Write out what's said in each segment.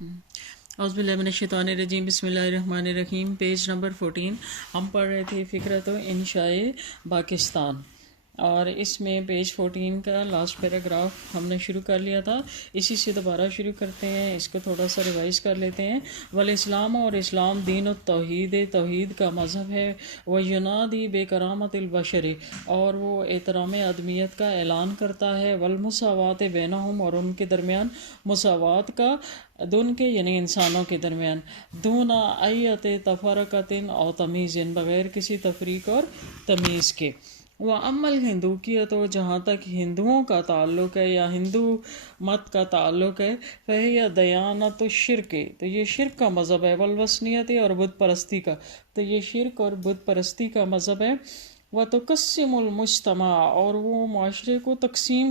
اعوذ باللہ من الشیطان الرجیم، بسم اللہ الرحمن الرحیم۔ پیج نمبر 14 ہم پڑھ رہے تھے فکرت و انشاء پاکستان، اور اس میں پیج 14 کا لاسٹ پیراگراف ہم نے شروع کر لیا تھا، اسی سے دوبارہ شروع کرتے ہیں، اس کو تھوڑا سا ریوائز کر لیتے ہیں۔ والاسلام، اور اسلام دین التوحید، توحید کا مذہب ہے۔ وینادی بے کرامت البشر، اور وہ احترام آدمیت کا اعلان کرتا ہے۔ والمساوات بینہم، اور ان کے درمیان مساوات کا، دون کے یعنی انسانوں کے درمیان، دون ایت تفرقت او تمیز، بغیر کسی تفریق اور تمیز کے۔ وَأَمَّا الْهِنْدُوکِیَّۃُ، جہاں تک ہندوؤں کا تعلق ہے یا ہندو مت کا تعلق ہے، فَهِيَ دَیانَۃُ الشِّرْکِ، تو یہ شرک کا مذہب ہے۔ وَالْوَثْنِیَّۃِ، اور بت پرستی کا، تو یہ شرک اور بت پرستی کا مذہب ہے۔ وَتُقَسِّمُ الْمُجْتَمَعَ، اور وہ معاشرے کو تقسیم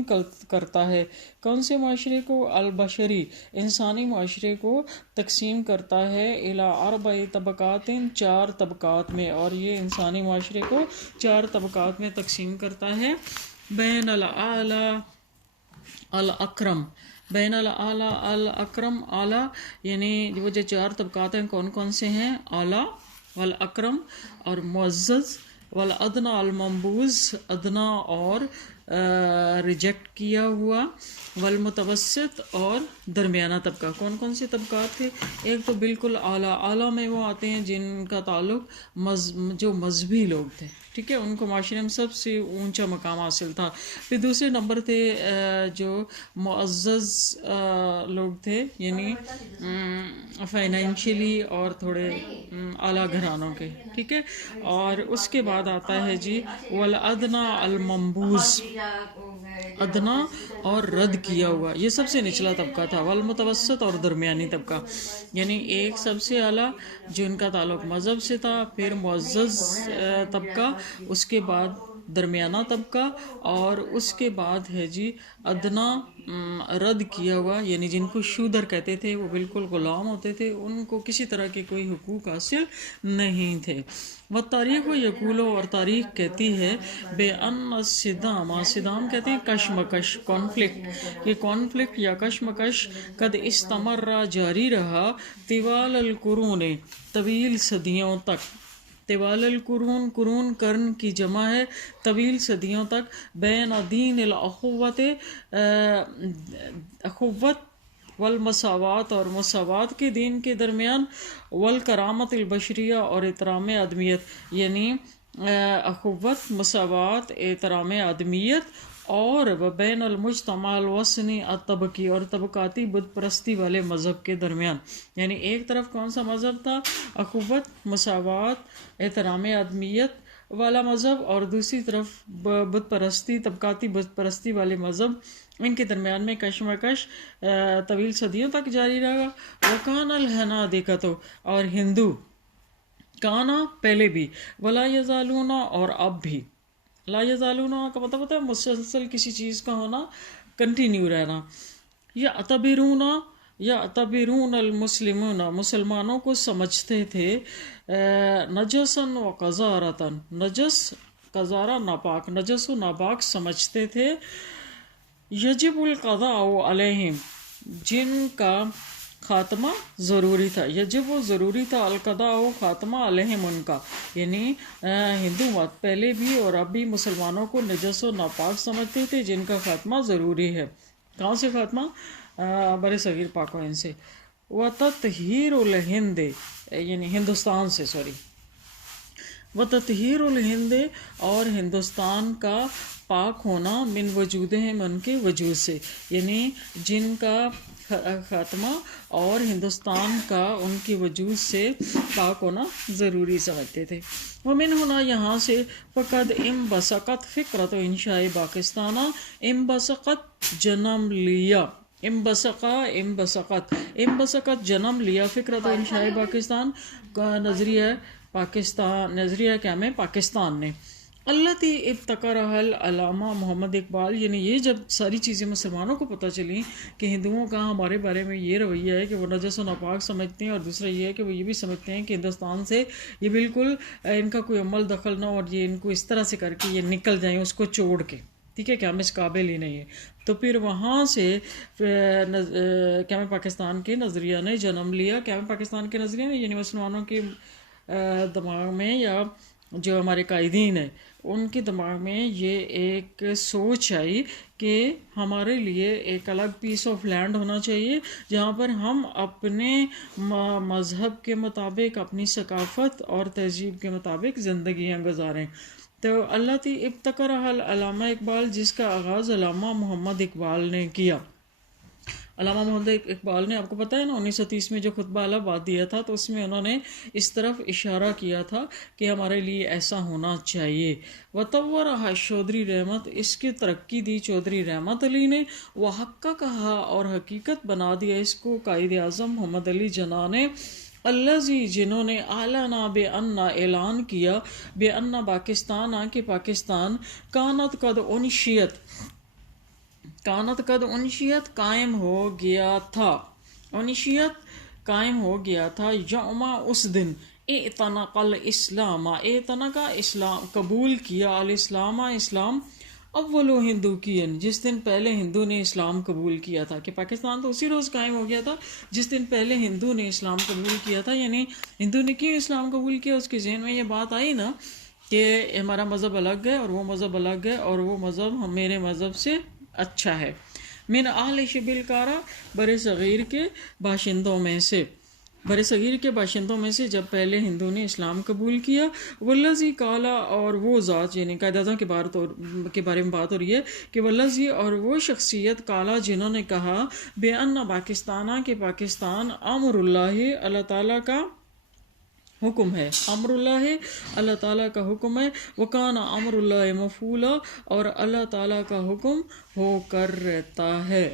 کرتا ہے۔ کون سے معاشرے کو؟ البشری، انسانی معاشرے کو تقسیم کرتا ہے۔ الی اربع طبقات، 4 طبقات میں، اور یہ انسانی معاشرے کو 4 طبقات میں تقسیم کرتا ہے۔ بین الاعلی الاکرم، بین الاعلی الاکرم، اعلیٰ یعنی وہ جو 4 طبقات ہیں کون کون سے ہیں؟ اعلیٰ، والاکرم اور معزز، والادنی المنبوذ، ادنا اور ریجیکٹ کیا ہوا، والمتوسط اور درمیانہ طبقہ۔ کون کون سے طبقات تھے؟ ایک تو بالکل اعلیٰ، اعلیٰ میں وہ آتے ہیں جن کا تعلق جو مذہبی لوگ تھے، ٹھیک ہے، ان کو معاشرے میں سب سے اونچا مقام حاصل تھا۔ پھر دوسرے نمبر تھے جو معزز لوگ تھے، یعنی فائنینشلی اور تھوڑے اعلیٰ گھرانوں کے، ٹھیک ہے۔ اور اس کے بعد آتا ہے جی والادنی المنبوذ، ادنا اور رد کیا ہوا، یہ سب سے نچلا طبقہ تھا۔ والمتوسط، اور درمیانی طبقہ، یعنی ایک سب سے اعلیٰ جو ان کا تعلق مذہب سے تھا، پھر معزز طبقہ، اس کے بعد درمیانہ طبقہ، اور اس کے بعد ہے جی ادنا رد کیا ہوا، یعنی جن کو شودر کہتے تھے، وہ بالکل غلام ہوتے تھے، ان کو کسی طرح کے کوئی حقوق حاصل نہیں تھے۔ والتاریخ یقول، اور تاریخ کہتی ہے، بے ان الصدام، صدام کہتے ہیں کشمکش، کانفلکٹ، یہ کانفلکٹ یا کشمکش قد استمر، جاری رہا، طوال القرون، طویل صدیوں تک۔ طوال القرون، قرون قرن کی جمع ہے، طویل صدیوں تک۔ بین دین الاخوت، اخوت، والمساوات، اور مساوات کے دین کے درمیان، والکرامت البشریہ، اور احترام آدمیت، یعنی اخوت، مساوات، احترام آدمیت، اور بین المجتمع الوثنی الطبقی، اور طبقاتی بت پرستی والے مذہب کے درمیان۔ یعنی ایک طرف کون سا مذہب تھا؟ اخوت، مساوات، احترام آدمیت والا مذہب، اور دوسری طرف بت پرستی، طبقاتی بت پرستی والے مذہب، ان کے درمیان میں کشمکش طویل صدیوں تک جاری رہا۔ وکان الحنادقۃ، اور ہندو، کانا پہلے بھی، ولا یزالون، اور اب بھی۔ لا یزالون کا مطلب ہوتا ہے مسلسل کسی چیز کا ہونا، کنٹینیو رہنا۔ یعتبرون المسلمون، مسلمانوں کو سمجھتے تھے، نجسن و قذارتن، نجس، قذارہ ناپاک، نجس و ناپاک سمجھتے تھے۔ یجب القضاء علیہم، جن کا خاتمہ ضروری تھا، یجب و ضروری تھا، القضاء خاتمہ، علیہم ان کا، یعنی ہندو مت پہلے بھی اور اب بھی مسلمانوں کو نجس و ناپاک سمجھتے تھے، جن کا خاتمہ ضروری ہے۔ کہاں سے خاتمہ؟ بر صغیر پاک و ہند سے۔ وتطہیر الہند، یعنی ہندوستان سے، وتطہیر الہند، اور ہندوستان کا پاک ہونا، من وجودہم، ان کے وجود سے، یعنی جن کا خاتمہ اور ہندوستان کا ان کے وجود سے پاک ہونا ضروری سمجھتے تھے۔ ومن ہونا، یہاں سے، فقد انبثقت فکرت انشاء پاکستان، انبثقت جنم لیا، انبثقت جنم لیا، فکرت انشاء پاکستان کا نظریہ پاکستان، نظریہ کیا میں پاکستان نے، التی ابتکرہ العلامہ محمد اقبال، یعنی یہ جب ساری چیزیں مسلمانوں کو پتہ چلیں کہ ہندوؤں کا ہمارے بارے میں یہ رویہ ہے کہ وہ نجس و ناپاک سمجھتے ہیں، اور دوسرا یہ ہے کہ وہ یہ بھی سمجھتے ہیں کہ ہندوستان سے یہ بالکل ان کا کوئی عمل دخل نہ، اور یہ ان کو اس طرح سے کر کے یہ نکل جائیں اس کو چھوڑ کے، ٹھیک ہے کہ ہم اس قابل ہی نہیں ہیں. تو پھر وہاں سے قیام پاکستان کے نظریہ نے جنم لیا. قیام پاکستان کے نظریہ نے یعنی مسلمانوں کے دماغ میں یا جو ہمارے قائدین ہیں ان کے دماغ میں یہ ایک سوچ آئی کہ ہمارے لیے ایک الگ پیس آف لینڈ ہونا چاہیے جہاں پر ہم اپنے مذہب کے مطابق اپنی ثقافت اور تہذیب کے مطابق زندگیاں گزاریں. تو اللہ تی ابتکر علامہ اقبال جس کا آغاز علامہ محمد اقبال نے کیا. علامہ محمد اقبال نے آپ کو پتہ ہے نا 1930 میں جو خطبہ الہ آباد دیا تھا تو اس میں انہوں نے اس طرف اشارہ کیا تھا کہ ہمارے لیے ایسا ہونا چاہیے. وطورہ چودھری رحمت اس کی ترقی دی چودھری رحمت علی نے. وہ حق کا کہا اور حقیقت بنا دیا اس کو قائد اعظم محمد علی جناح نے. الذی جنہوں نے اعلنا بے انا اعلان کیا بے انا پاکستان کہ پاکستان کانت قد انشیت قائم ہو گیا تھا. انشیت قائم ہو گیا تھا یوم اس دن اعتنق الاسلام اعتنق اسلام قبول کیا الاسلام اسلام اولو ہندو کین جس دن پہلے ہندو نے اسلام قبول کیا تھا. کہ پاکستان تو اسی روز قائم ہو گیا تھا جس دن پہلے ہندو نے اسلام قبول کیا تھا. یعنی ہندو نے کیوں اسلام قبول کیا؟ اس کے ذہن میں یہ بات آئی نا کہ ہمارا مذہب الگ ہے اور وہ مذہب الگ ہے اور وہ مذہب میرے مذہب سے اچھا ہے. من اہل شبل کارا بر صغیر کے باشندوں میں سے جب پہلے ہندو نے اسلام قبول کیا. والذی قالا اور وہ ذات یعنی قائد اعظم کے بارے میں بات ہو رہی ہے کہ والذی اور وہ شخصیت قالا جنہوں نے کہا بے ان پاکستانہ کہ پاکستان امر اللہ اللہ تعالیٰ کا حکم ہے. امر اللہ اللہ تعالیٰ کا حکم ہے. وکان امر اللہ مفعولا اور اللہ تعالیٰ کا حکم ہو کر رہتا ہے.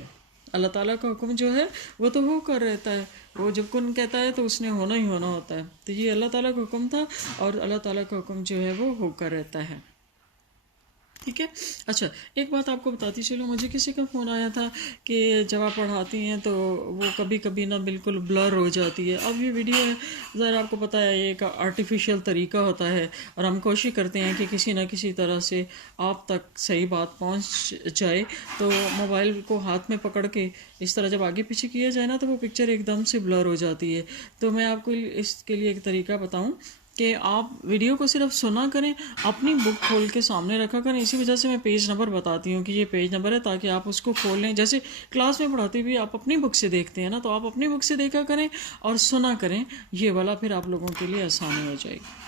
اللہ تعالیٰ کا حکم جو ہے وہ تو ہو کر رہتا ہے. وہ جب کن کہتا ہے تو اس نے ہونا ہی ہونا ہوتا ہے. تو یہ اللہ تعالیٰ کا حکم تھا اور اللہ تعالیٰ کا حکم جو ہے وہ ہو کر رہتا ہے. ٹھیک ہے. اچھا ایک بات آپ کو بتاتی چلو. مجھے کسی کا فون آیا تھا کہ جب آپ پڑھاتی ہیں تو وہ کبھی کبھی نا بالکل بلر ہو جاتی ہے. اب یہ ویڈیو ہے ذرا آپ کو پتہ ہے یہ ایک آرٹیفیشیل طریقہ ہوتا ہے اور ہم کوشش کرتے ہیں کہ کسی نہ کسی طرح سے آپ تک صحیح بات پہنچ جائے. تو موبائل کو ہاتھ میں پکڑ کے اس طرح جب آگے پیچھے کیا جائے نا تو وہ پکچر ایک دم سے بلر ہو جاتی ہے. تو میں آپ کو اس کے لیے ایک طریقہ بتاؤں کہ آپ ویڈیو کو صرف سنا کریں, اپنی بک کھول کے سامنے رکھا کریں. اسی وجہ سے میں پیج نمبر بتاتی ہوں کہ یہ پیج نمبر ہے تاکہ آپ اس کو کھول لیں. جیسے کلاس میں پڑھاتے بھی آپ اپنی بک سے دیکھتے ہیں نا, تو آپ اپنی بک سے دیکھا کریں اور سنا کریں. یہ والا پھر آپ لوگوں کے لیے آسانی ہو جائے گی.